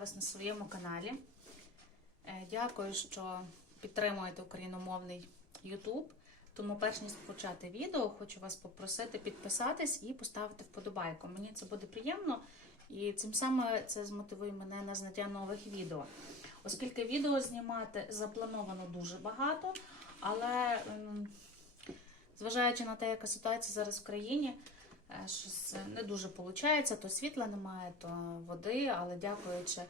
вас на своєму каналі. Е, Дякую, що підтримуєте україномовний YouTube. Тому, перш ніж почати відео, хочу вас попросити підписатись і поставити вподобайку. Мені це буде приємно, і цим саме це змотивує мене на зняття нових відео. Оскільки відео знімати заплановано дуже багато, але ем, зважаючи на те, яка ситуація зараз в країні, щось не дуже виходить, то світла немає, то води, але дякуючи е,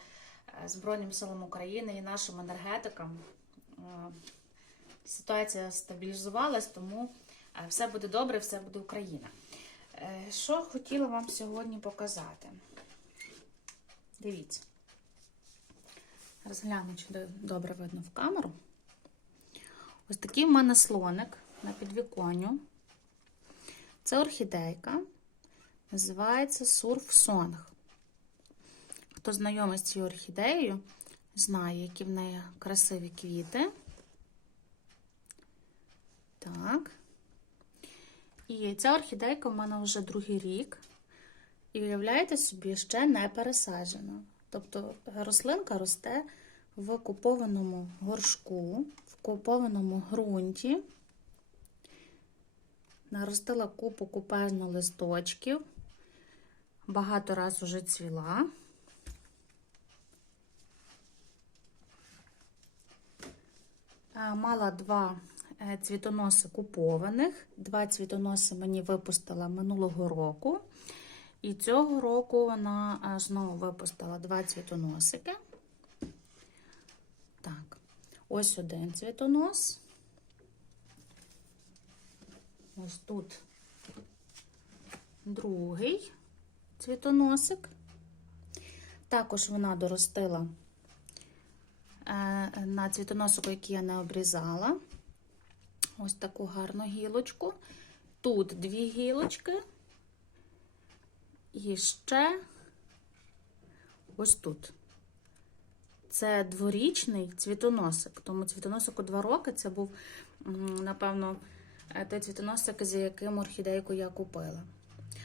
Збройним силам України і нашим енергетикам, е, ситуація стабілізувалась, тому е, все буде добре, все буде Україна. Е, Що хотіла вам сьогодні показати? Дивіться. Розгляну, чи добре видно в камеру. Ось такий в мене слоник на підвіконню. Це орхідейка. Називається Surf Song. Хто знайомий з цією орхідеєю, знає, які в неї красиві квіти. Так. І ця орхідейка в мене вже другий рік. І уявляєте собі, ще не пересаджена. Тобто рослинка росте в купованому горшку, в купованому ґрунті. Наростила купу купажно листочків. Багато раз уже цвіла. Е, Мала два е, цвітоноси купованих. Два цвітоноси мені випустила минулого року. І цього року вона е, знову випустила два цвітоносики. Так, ось один цвітонос. Ось тут другий цвітоносик. Також вона доростила е, на цвітоносику, який я не обрізала. Ось таку гарну гілочку. Тут дві гілочки. І ще ось тут. Це дворічний цвітоносик. Тому цвітоносику два роки це був, напевно, той цвітоносик, з яким орхідейку я купила.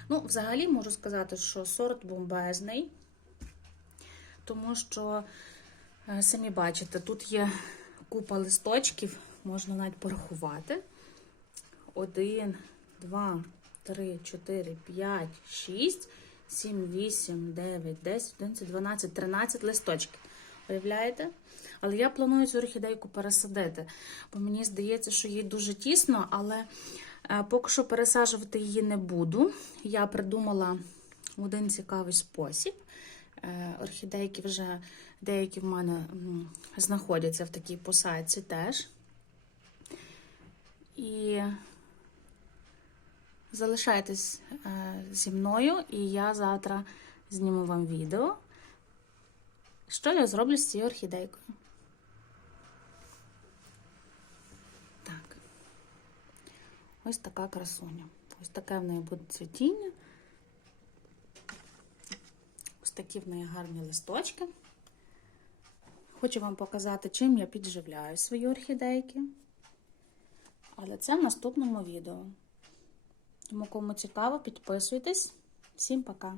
Ну, взагалі можу сказати, що сорт бомбезний, тому що, е, самі бачите, тут є купа листочків, можна навіть порахувати. Один, два, 3, 4, 5, 6, 7, 8, 9, 10, 11, 12, 13 листочків. Уявляєте? Але я планую цю орхідейку пересадити, бо мені здається, що їй дуже тісно, але е, поки що пересаджувати її не буду. Я придумала один цікавий спосіб. Е, Орхідейки вже деякі в мене знаходяться в такій посадці теж. І Залишайтесь е, зі мною, і я завтра зніму вам відео, що я зроблю з цією орхідейкою. Так. Ось така красуня. Ось таке в неї буде цвітіння. Ось такі в неї гарні листочки. Хочу вам показати, чим я підживляю свої орхідейки. Але це в наступному відео. Тому кому цікаво, підписуйтесь. Всім пока!